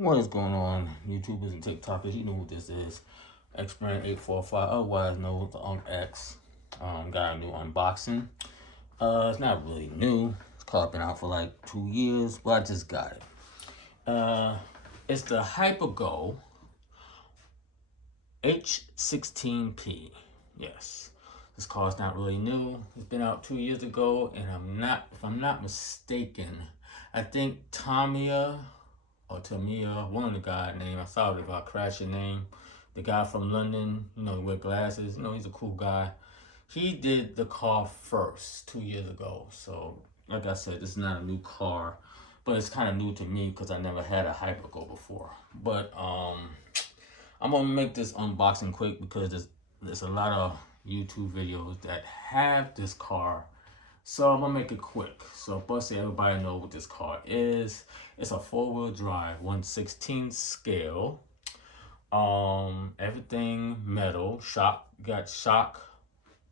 What is going on, YouTubers and TikTokers? You know what this is. Xbrand845, otherwise known as the X. Got a new unboxing. It's not really new. It's called been out for like 2 years, but I just got it. It's the Hyper Go H16P. Yes. This car's not really new. It's been out 2 years ago, and if I'm not mistaken, I think Tamia, one of the guy name, I saw it if I crash your name. The guy from London, he wear glasses, he's a cool guy. He did the car first 2 years ago. So, like I said, this is not a new car, but it's kind of new to me because I never had a Hyper Go before. But I'm gonna make this unboxing quick because there's a lot of YouTube videos that have this car. So I'm gonna make it quick. So first, everybody know what this car is. It's a 4-wheel drive, 1/16 scale. Everything metal.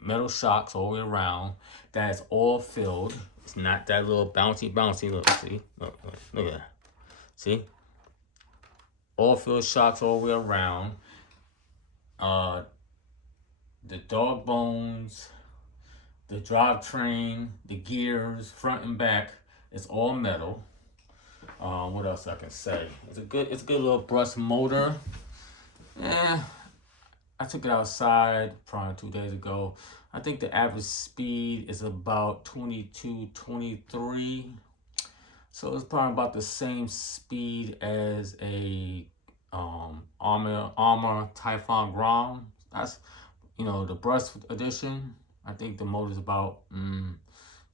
Metal shocks all the way around. That's all filled. It's not that little bouncy. Look, see, look at that. See, all filled shocks all the way around. The dog bones, the drivetrain, the gears, front and back, it's all metal. What else I can say? It's a good little brushed motor. I took it outside probably 2 days ago. I think the average speed is about 22, 23. So it's probably about the same speed as a Armor Typhon Grom. That's the brush edition. I think the motor is about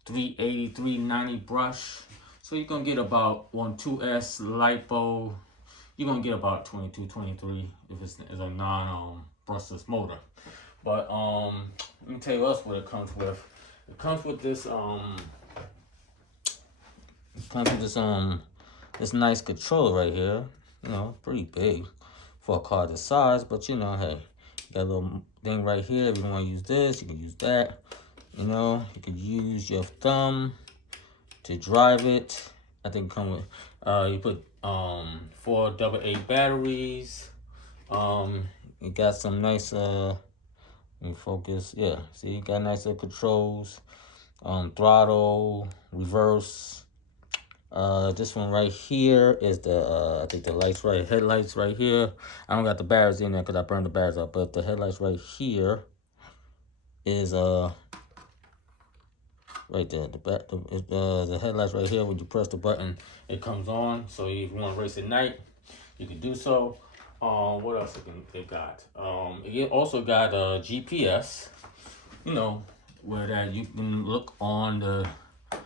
380, 390 brush. So you're going to get about 2S LiPo. You're going to get about 22, 23 if it's a non-brushless motor. But let me tell you else what it comes with. It comes with this this nice controller right here. Pretty big for a car this size, but hey, got a little thing right here. If you don't want to use this, you can use that. You can use your thumb to drive it. I think come with you put 4 AA batteries. You got some nice let me focus. Yeah, see, you got nice little controls. Throttle, reverse. This one right here is the I think the headlights right here. I don't got the batteries in there because I burned the batteries up, but the headlights right here is right there. The headlights right here. When you press the button, it comes on. So if you want to race at night, you can do so. What else it got? It also got a GPS. Where that you can look on the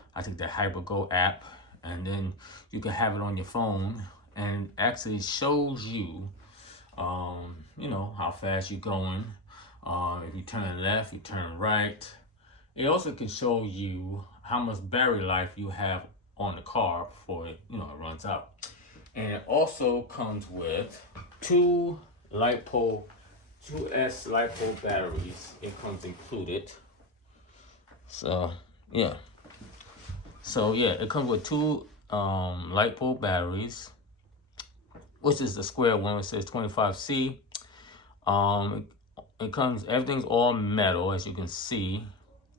Hyper Go app, and then you can have it on your phone, and actually shows you, how fast you're going. If you turn left, you turn right. It also can show you how much battery life you have on the car before it runs out. And it also comes with 2 2S LiPo batteries. It comes included. So yeah, it comes with 2 LiPo batteries, which is the square one. It says 25C. Everything's all metal, as you can see.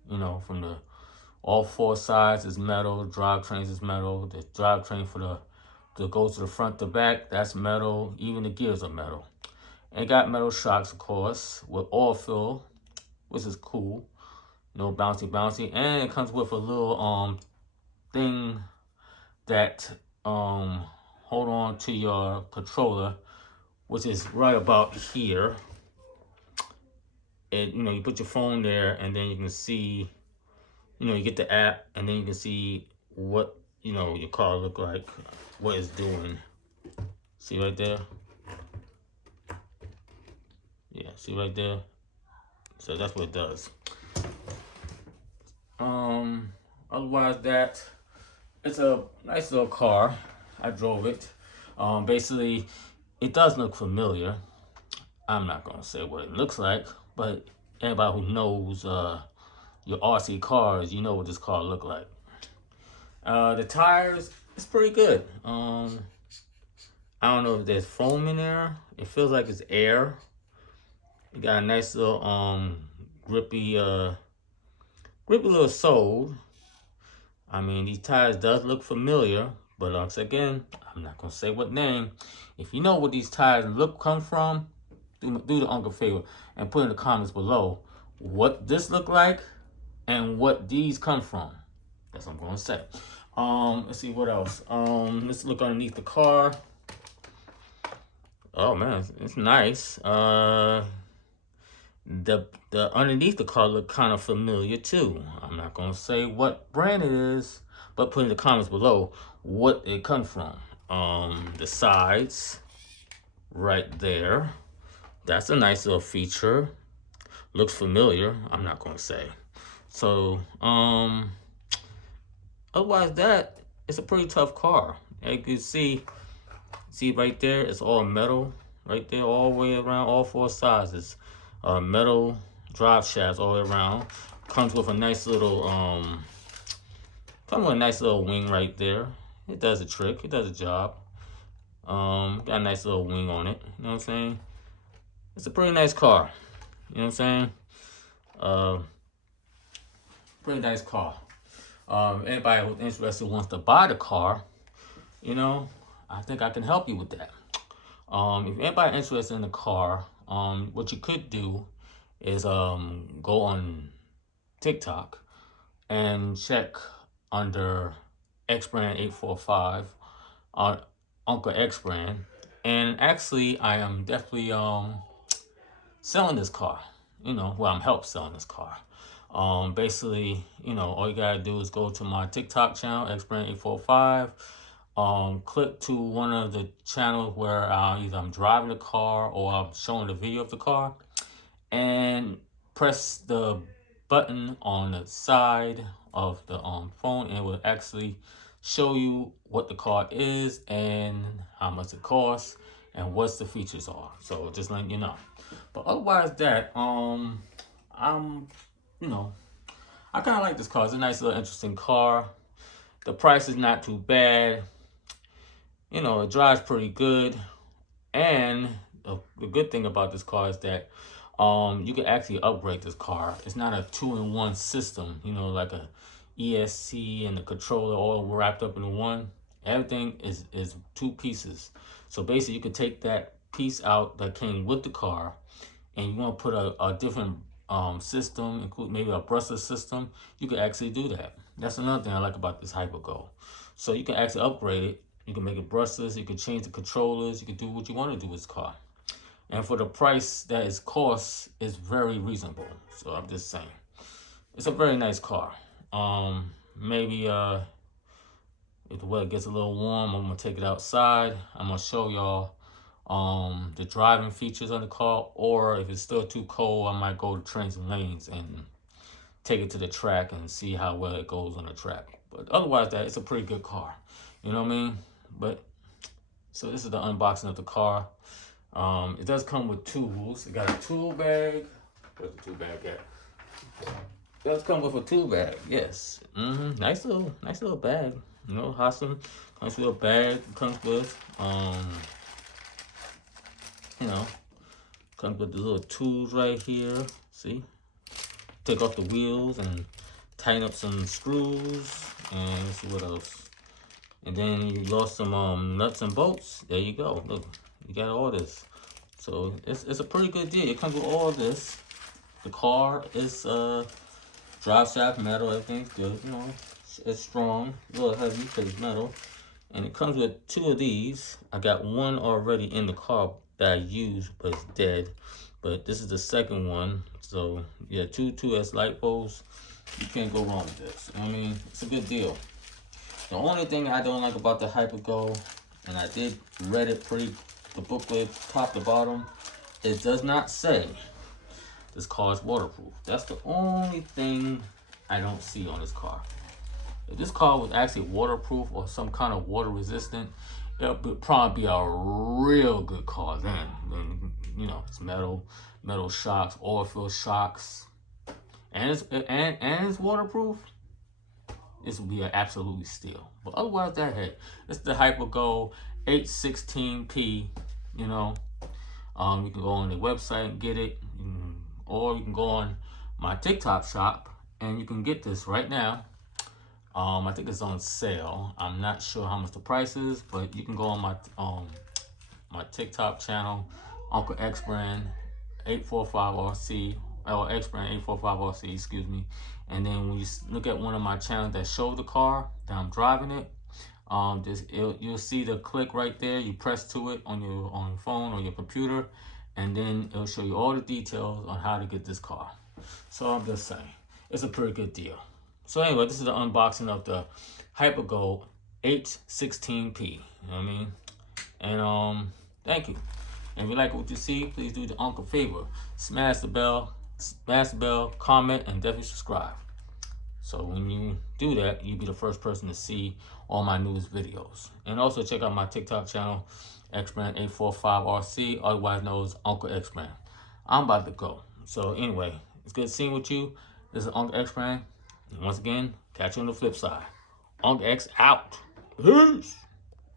From all 4 sides is metal. Drivetrains is metal. The drivetrain that goes to the front to back, that's metal. Even the gears are metal. And it got metal shocks, of course, with oil fill, which is cool. No bouncy. And it comes with a little thing that hold on to your controller, which is right about here. And you put your phone there, and then you can see, you get the app, and then you can see what your car look like, what it's doing. See right there? Yeah, see right there? So that's what it does. Otherwise it's a nice little car. I drove it. Basically, it does look familiar. I'm not gonna say what it looks like, but anybody who knows your RC cars, you know what this car look like. The tires, it's pretty good. I don't know if there's foam in there. It feels like it's air. It got a nice little grippy little sole. I mean, these tires does look familiar, but once again, I'm not gonna say what name. If you know what these tires come from, do the uncle a favor and put in the comments below what this look like and what these come from. That's what I'm gonna say. Let's see what else. Let's look underneath the car. Oh man, it's nice. The underneath the car look kind of familiar too. I'm not gonna say what brand it is, but put in the comments below what it comes from. The sides right there. That's a nice little feature. Looks familiar. I'm not gonna say. So otherwise that it's a pretty tough car. As you can see right there, it's all metal right there, all the way around, all four sizes. Metal drive shafts all the way around. Comes with a nice little wing right there. It does a trick. It does a job. Got a nice little wing on it. You know what I'm saying? It's a pretty nice car. You know what I'm saying? Pretty nice car. Anybody who's interested wants to buy the car, you know, I think I can help you with that. If anybody interested in the car, what you could do is go on TikTok and check under X Brand 845 on Uncle X Brand. And actually, I am definitely selling this car. You know, well, I'm help selling this car. Basically, you know, all you gotta do is go to my TikTok channel, X Brand 845. Click to one of the channels where either I'm driving the car or I'm showing the video of the car, and press the button on the side of the phone, and it will actually show you what the car is and how much it costs and what the features are. So just letting you know. But otherwise that, you know, I kind of like this car. It's a nice little interesting car. The price is not too bad. You know, it drives pretty good. And the good thing about this car is that you can actually upgrade this car. It's not a 2-in-1 system, you know, like a ESC and the controller all wrapped up in one. Everything is two pieces. So basically you can take that piece out that came with the car, and you want to put a different system, include maybe a brushless system, you can actually do that. That's another thing I like about this Hyper Go. So you can actually upgrade it. You can make it brushless. You can change the controllers. You can do what you want to do with this car. And for the price that it costs, is very reasonable. So I'm just saying, it's a very nice car. Maybe if the weather gets a little warm, I'm gonna take it outside. I'm gonna show y'all the driving features on the car, or if it's still too cold, I might go to trains and lanes and take it to the track and see how well it goes on the track. But otherwise, that it's a pretty good car. You know what I mean? But so this is the unboxing of the car. It does come with tools. It got a tool bag. Where's the tool bag at? It does come with a tool bag. Yes. Nice little bag. You know, awesome. Comes with a bag. Comes with you know, comes with the little tools right here. See? Take off the wheels and tighten up some screws. And let's see what else. And then you lost some nuts and bolts. There you go. Look, you got all this. So it's a pretty good deal. It comes with all this. The car is drive shaft metal. Everything's good. You know, it's strong. A little heavy because it's metal. And it comes with 2 of these. I got one already in the car that I used, but it's dead. But this is the second one. So yeah, 2 2S light bulbs. You can't go wrong with this. I mean, it's a good deal. The only thing I don't like about the Hyper Go, and I did read it the booklet top to bottom, it does not say this car is waterproof. That's the only thing I don't see on this car. If this car was actually waterproof or some kind of water resistant, it would probably be a real good car then. You know, it's metal shocks, oil field shocks, and it's waterproof. This would be an absolutely steal. But otherwise, that hey, it's the Hyper Go H16P, you know. You can go on the website and get it, or you can go on my TikTok shop and you can get this right now. I think it's on sale. I'm not sure how much the price is, but you can go on my TikTok channel, Uncle X Brand 845RC, or X Brand 845RC, excuse me. And then when you look at one of my channels that show the car that I'm driving it, you'll see the click right there. You press to it on your phone or your computer, and then it'll show you all the details on how to get this car. So I'm just saying, it's a pretty good deal. So anyway, this is the unboxing of the Hyper Go H16P. You know what I mean? And thank you. And if you like what you see, please do the uncle favor. Smash the bell, comment, and definitely subscribe. So when you do that, you'll be the first person to see all my newest videos. And also check out my TikTok channel, Xbrand 845RC, otherwise known as Uncle Xbrand. I'm about to go. So anyway, it's good seeing with you. This is Uncle Xbrand. And once again, catch you on the flip side. Uncle X out. Peace.